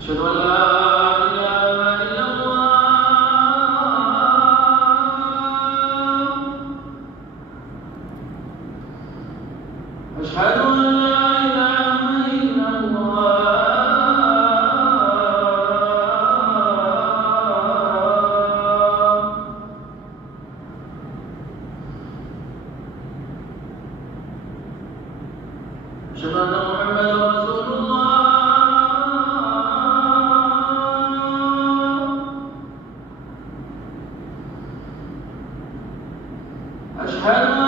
أشهد أن لا إله إلا الله. أشهد أن لا إله إلا الله. أشهد أن محمدا رسول الله. أشهد